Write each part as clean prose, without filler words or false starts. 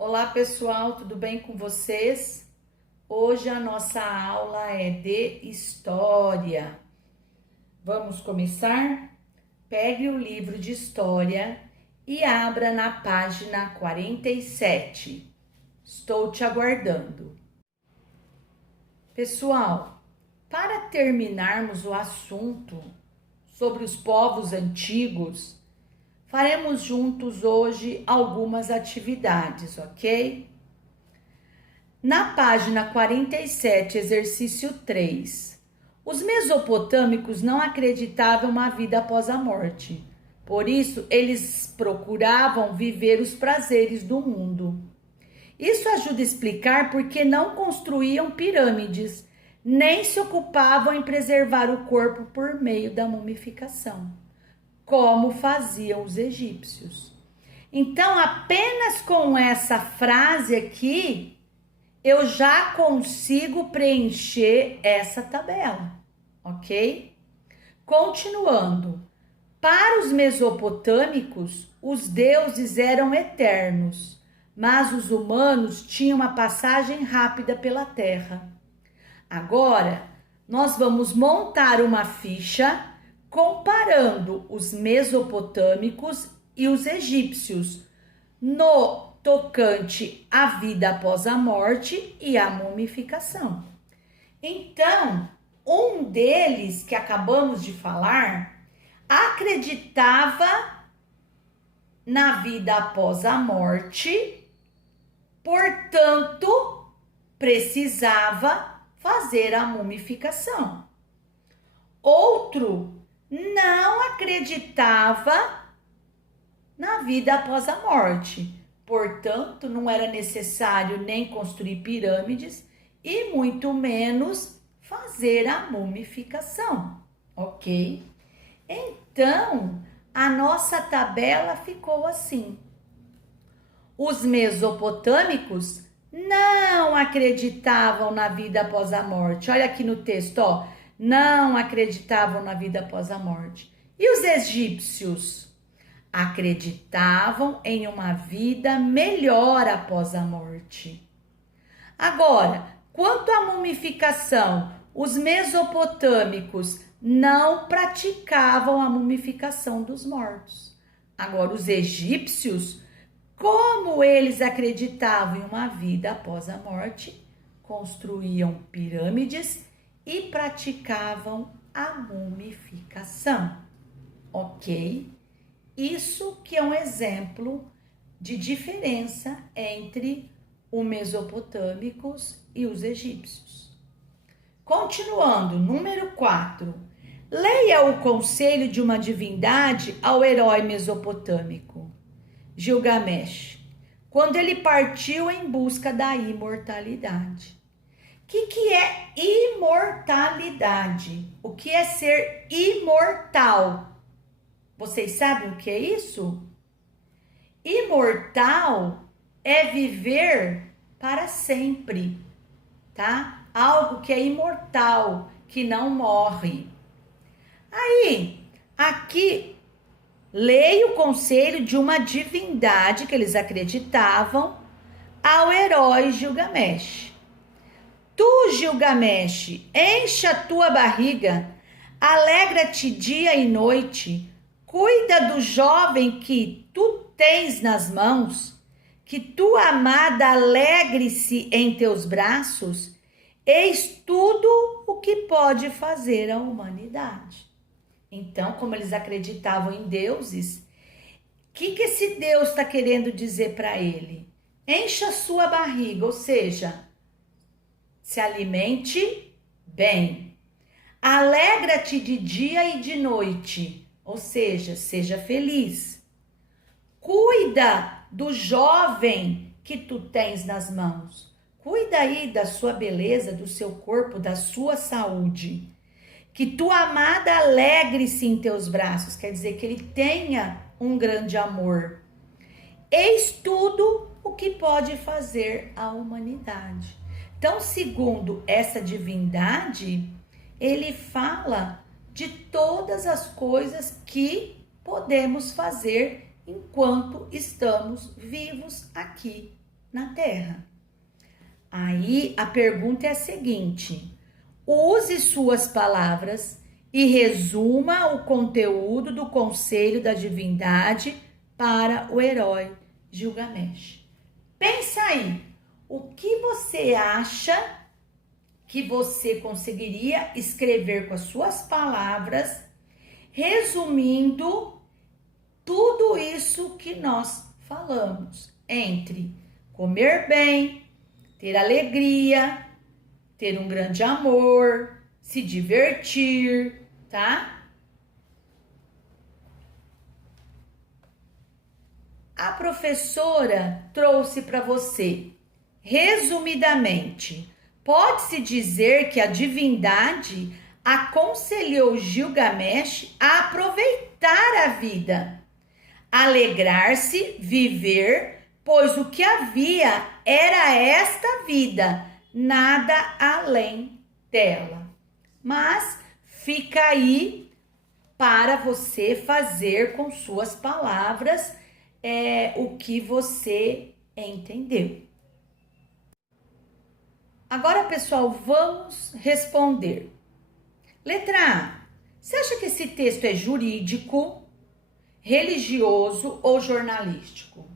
Olá pessoal, tudo bem com vocês? Hoje a nossa aula é de história. Vamos começar? Pegue o livro de história e abra na página 47. Estou te aguardando. Pessoal, para terminarmos o assunto sobre os povos antigos, faremos juntos hoje algumas atividades, ok? Na página 47, exercício 3. Os mesopotâmicos não acreditavam na vida após a morte. Por isso, eles procuravam viver os prazeres do mundo. Isso ajuda a explicar por que não construíam pirâmides, nem se ocupavam em preservar o corpo por meio da mumificação, como faziam os egípcios. Então, apenas com essa frase aqui, eu já consigo preencher essa tabela, ok? Continuando, para os mesopotâmicos, os deuses eram eternos, mas os humanos tinham uma passagem rápida pela terra. Agora, nós vamos montar uma ficha comparando os mesopotâmicos e os egípcios no tocante à vida após a morte e à mumificação. Então, um deles que acabamos de falar acreditava na vida após a morte, portanto, precisava fazer a mumificação. Outro não acreditava na vida após a morte, portanto, não era necessário nem construir pirâmides e muito menos fazer a mumificação, ok? Então, a nossa tabela ficou assim. Os mesopotâmicos não acreditavam na vida após a morte. Olha aqui no texto, ó. Não acreditavam na vida após a morte. E os egípcios? Acreditavam em uma vida melhor após a morte. Agora, quanto à mumificação, os mesopotâmicos não praticavam a mumificação dos mortos. Agora, os egípcios, como eles acreditavam em uma vida após a morte, construíam pirâmides e praticavam a mumificação, ok? Isso que é um exemplo de diferença entre os mesopotâmicos e os egípcios. Continuando, número 4. Leia o conselho de uma divindade ao herói mesopotâmico, Gilgamesh, quando ele partiu em busca da imortalidade. O que é imortalidade? O que é ser imortal? Vocês sabem o que é isso? Imortal é viver para sempre, tá? Algo que é imortal, que não morre. Aí, aqui, leia o conselho de uma divindade que eles acreditavam ao herói Gilgamesh. Tu, Gilgamesh, encha a tua barriga, alegra-te dia e noite, cuida do jovem que tu tens nas mãos, que tua amada alegre-se em teus braços, eis tudo o que pode fazer a humanidade. Então, como eles acreditavam em deuses, o que esse Deus está querendo dizer para ele? Encha a sua barriga, ou seja, se alimente bem. Alegra-te de dia e de noite, ou seja, seja feliz. Cuida do jovem que tu tens nas mãos. Cuida aí da sua beleza, do seu corpo, da sua saúde. Que tua amada alegre-se em teus braços, quer dizer que ele tenha um grande amor. Eis tudo o que pode fazer a humanidade. Então, segundo essa divindade, ele fala de todas as coisas que podemos fazer enquanto estamos vivos aqui na terra. Aí a pergunta é a seguinte: use suas palavras e resuma o conteúdo do conselho da divindade para o herói Gilgamesh. Pensa aí, o que você acha que você conseguiria escrever com as suas palavras, resumindo tudo isso que nós falamos, entre comer bem, ter alegria, ter um grande amor, se divertir, tá? A professora trouxe para você, resumidamente, pode-se dizer que a divindade aconselhou Gilgamesh a aproveitar a vida, alegrar-se, viver, pois o que havia era esta vida, nada além dela. Mas fica aí para você fazer com suas palavras o que você entendeu. Agora, pessoal, vamos responder. Letra A. Você acha que esse texto é jurídico, religioso ou jornalístico?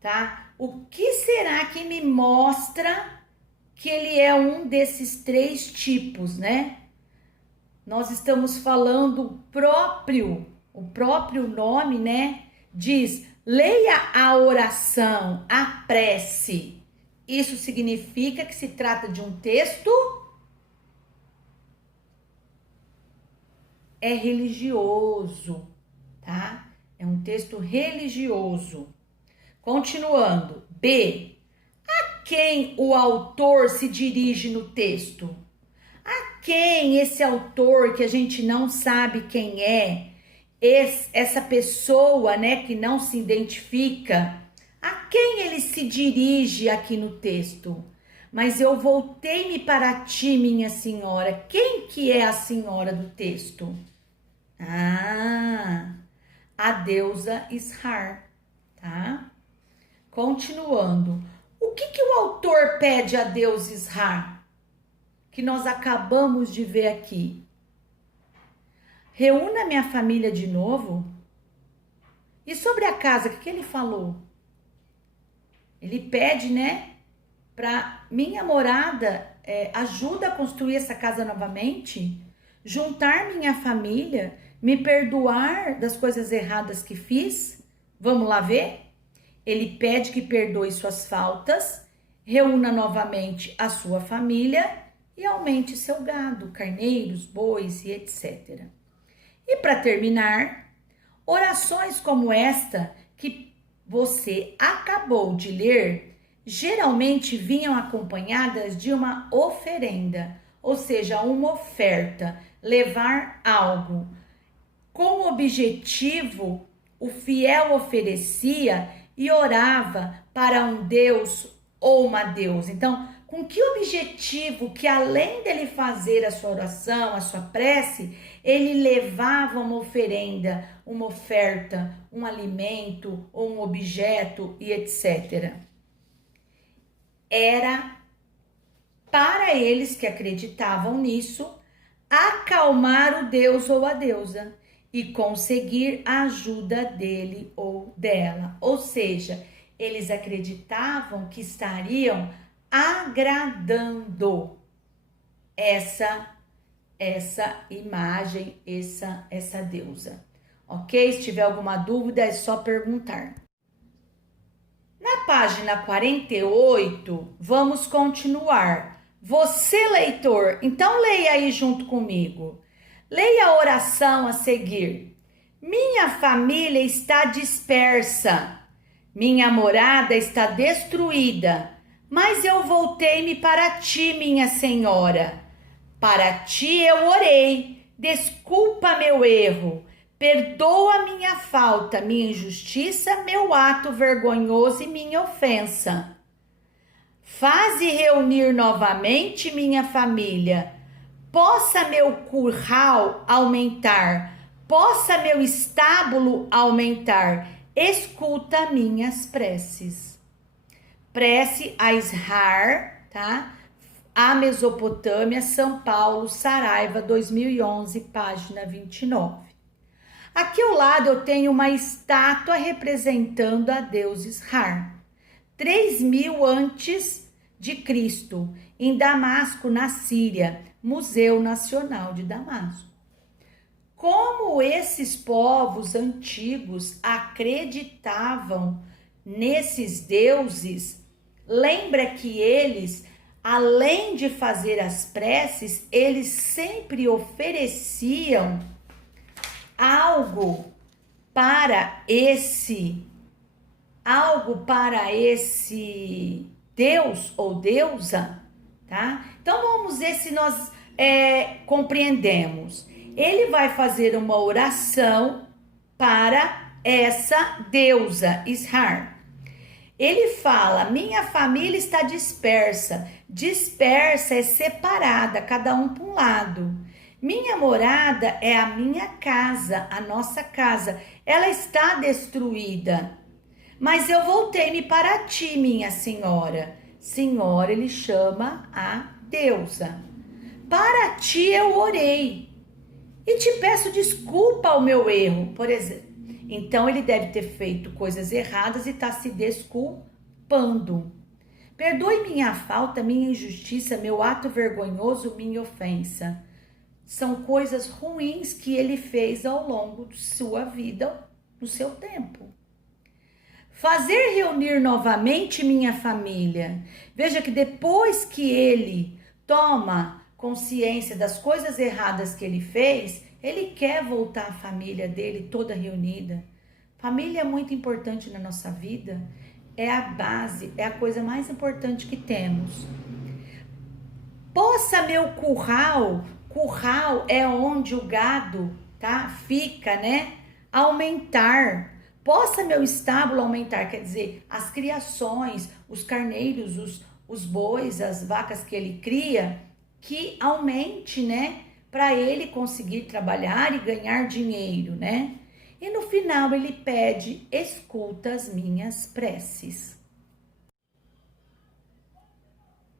Tá? O que será que me mostra que ele é um desses três tipos, né? Nós estamos falando o próprio nome, né? Diz, leia a oração, a prece. Isso significa que se trata de um texto religioso, tá? É um texto religioso. Continuando. B. A quem o autor se dirige no texto? A quem esse autor, que a gente não sabe quem é, essa pessoa, né, que não se identifica, a quem ele se dirige aqui no texto? Mas eu voltei-me para ti, minha senhora. Quem que é a senhora do texto? A deusa Ishar, tá? Continuando. O que o autor pede a deusa Ishar? Que nós acabamos de ver aqui. Reúna minha família de novo. E sobre a casa, o que ele falou? Ele pede, né, para minha morada, ajuda a construir essa casa novamente, juntar minha família, me perdoar das coisas erradas que fiz. Vamos lá ver? Ele pede que perdoe suas faltas, reúna novamente a sua família e aumente seu gado, carneiros, bois e etc. E para terminar, orações como esta que você acabou de ler, geralmente vinham acompanhadas de uma oferenda, ou seja, uma oferta, levar algo. Com o objetivo, o fiel oferecia e orava para um Deus ou uma deusa. Então, com que objetivo que além dele fazer a sua oração, a sua prece, ele levava uma oferenda, uma oferta, um alimento ou um objeto e etc. Era para eles que acreditavam nisso, acalmar o Deus ou a deusa e conseguir a ajuda dele ou dela. Ou seja, eles acreditavam que estariam agradando essa imagem, essa deusa. Ok? Se tiver alguma dúvida, é só perguntar. Na página 48, vamos continuar. Você, leitor, então leia aí junto comigo. Leia a oração a seguir. Minha família está dispersa. Minha morada está destruída. Mas eu voltei-me para ti, minha senhora. Para ti eu orei. Desculpa meu erro. Perdoa minha falta, minha injustiça, meu ato vergonhoso e minha ofensa. Faze reunir novamente minha família. Possa meu curral aumentar, possa meu estábulo aumentar. Escuta minhas preces. Prece a Ishar, tá? A Mesopotâmia, São Paulo, Saraiva, 2011, página 29. Aqui ao lado eu tenho uma estátua representando a deus Ishar. 3000 antes de Cristo, em Damasco, na Síria, Museu Nacional de Damasco. Como esses povos antigos acreditavam nesses deuses, lembra que eles, além de fazer as preces, eles sempre ofereciam algo para esse Deus ou deusa, tá? Então vamos ver se nós compreendemos. Ele vai fazer uma oração para essa deusa, Ishar. Ele fala: minha família está dispersa. Dispersa é separada, cada um para um lado. Minha morada é a minha casa, a nossa casa. Ela está destruída. Mas eu voltei-me para ti, minha senhora. Senhora, ele chama a deusa. Para ti eu orei. E te peço desculpa ao meu erro, por exemplo. Então ele deve ter feito coisas erradas e está se desculpando. Perdoe minha falta, minha injustiça, meu ato vergonhoso, minha ofensa. São coisas ruins que ele fez ao longo de sua vida, no seu tempo. Fazer reunir novamente minha família. Veja que depois que ele toma consciência das coisas erradas que ele fez, ele quer voltar a família dele toda reunida. Família é muito importante na nossa vida, é a base, é a coisa mais importante que temos. Possa meu curral é onde o gado, tá? Fica, né? Aumentar. Possa meu estábulo aumentar, quer dizer, as criações, os carneiros, os bois, as vacas que ele cria, que aumente, né? Para ele conseguir trabalhar e ganhar dinheiro, né? E no final ele pede: escuta as minhas preces.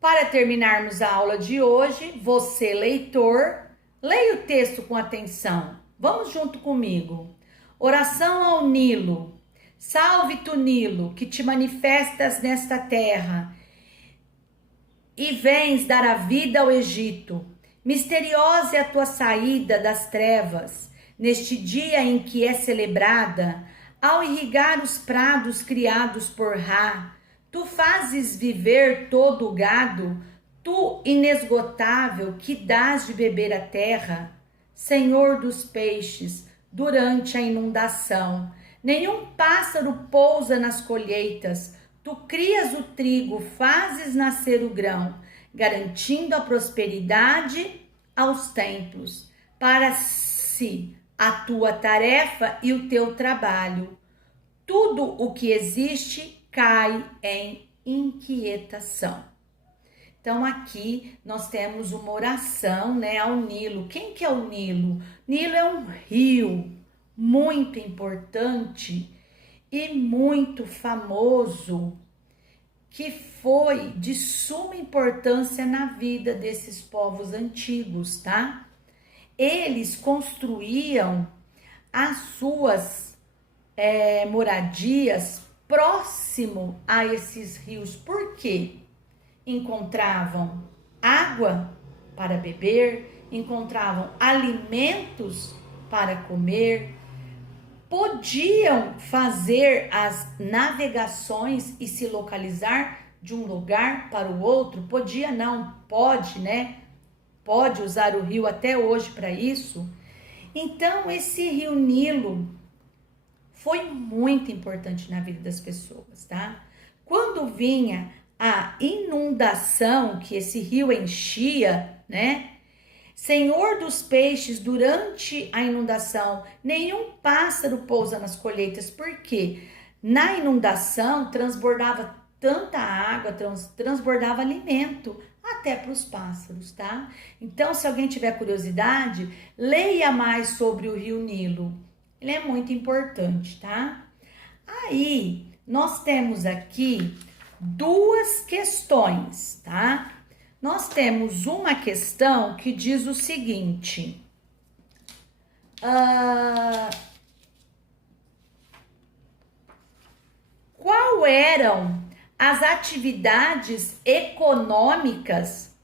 Para terminarmos a aula de hoje, você, leitor, leia o texto com atenção. Vamos junto comigo. Oração ao Nilo. Salve tu, Nilo, que te manifestas nesta terra e vens dar a vida ao Egito. Misteriosa é a tua saída das trevas, neste dia em que é celebrada, ao irrigar os prados criados por Ra. Tu fazes viver todo o gado, tu inesgotável que dás de beber à terra, Senhor dos peixes, durante a inundação. Nenhum pássaro pousa nas colheitas, tu crias o trigo, fazes nascer o grão, garantindo a prosperidade aos templos. Para si, a tua tarefa e o teu trabalho. Tudo o que existe cai em inquietação. Então aqui nós temos uma oração, né, ao Nilo. Quem que é o Nilo? Nilo é um rio muito importante e muito famoso, que foi de suma importância na vida desses povos antigos, tá? Eles construíam as suas moradias próximo a esses rios. Por quê? Encontravam água para beber, encontravam alimentos para comer, podiam fazer as navegações e se localizar de um lugar para o outro. Podia não, pode, né? Pode usar o rio até hoje para isso. Então esse rio Nilo foi muito importante na vida das pessoas, tá? Quando vinha a inundação, que esse rio enchia, né? Senhor dos peixes, durante a inundação, nenhum pássaro pousa nas colheitas, porque na inundação transbordava tanta água, transbordava alimento até para os pássaros, tá? Então, se alguém tiver curiosidade, leia mais sobre o rio Nilo. Ele é muito importante, tá? Aí, nós temos aqui duas questões, tá? Nós temos uma questão que diz o seguinte: qual eram as atividades econômicas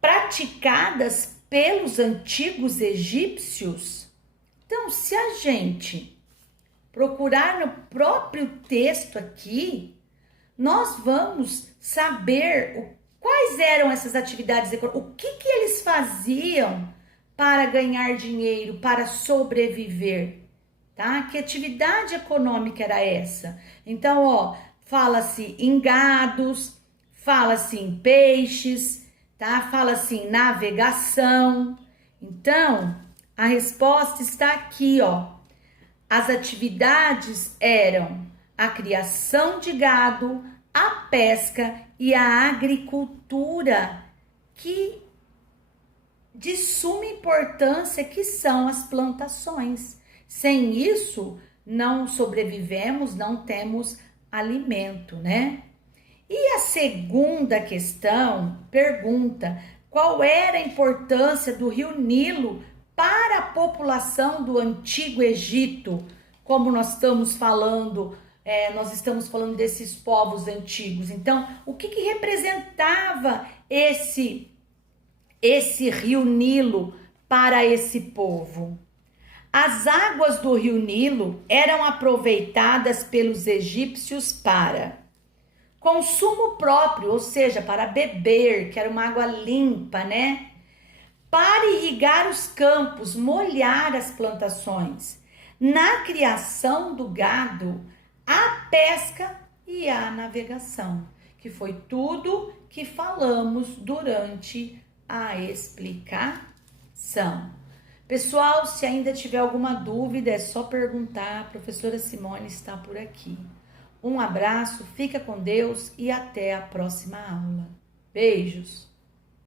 praticadas pelos antigos egípcios? Então, se a gente procurar no próprio texto aqui, nós vamos saber quais eram essas atividades econômicas, o que eles faziam para ganhar dinheiro, para sobreviver, tá? Que atividade econômica era essa? Então, ó, fala-se em gados, fala-se em peixes, tá? Fala-se em navegação. Então, a resposta está aqui, ó. As atividades eram a criação de gado, a pesca e a agricultura, que de suma importância que são as plantações. Sem isso, não sobrevivemos, não temos alimento, né? E a segunda questão pergunta: qual era a importância do rio Nilo para a população do Antigo Egito? Como nós estamos falando desses povos antigos. Então, o que representava esse rio Nilo para esse povo? As águas do rio Nilo eram aproveitadas pelos egípcios para consumo próprio, ou seja, para beber, que era uma água limpa, né? Para irrigar os campos, molhar as plantações, na criação do gado, a pesca e a navegação, que foi tudo que falamos durante a explicação. Pessoal, se ainda tiver alguma dúvida, é só perguntar, a professora Simone está por aqui. Um abraço, fica com Deus e até a próxima aula. Beijos!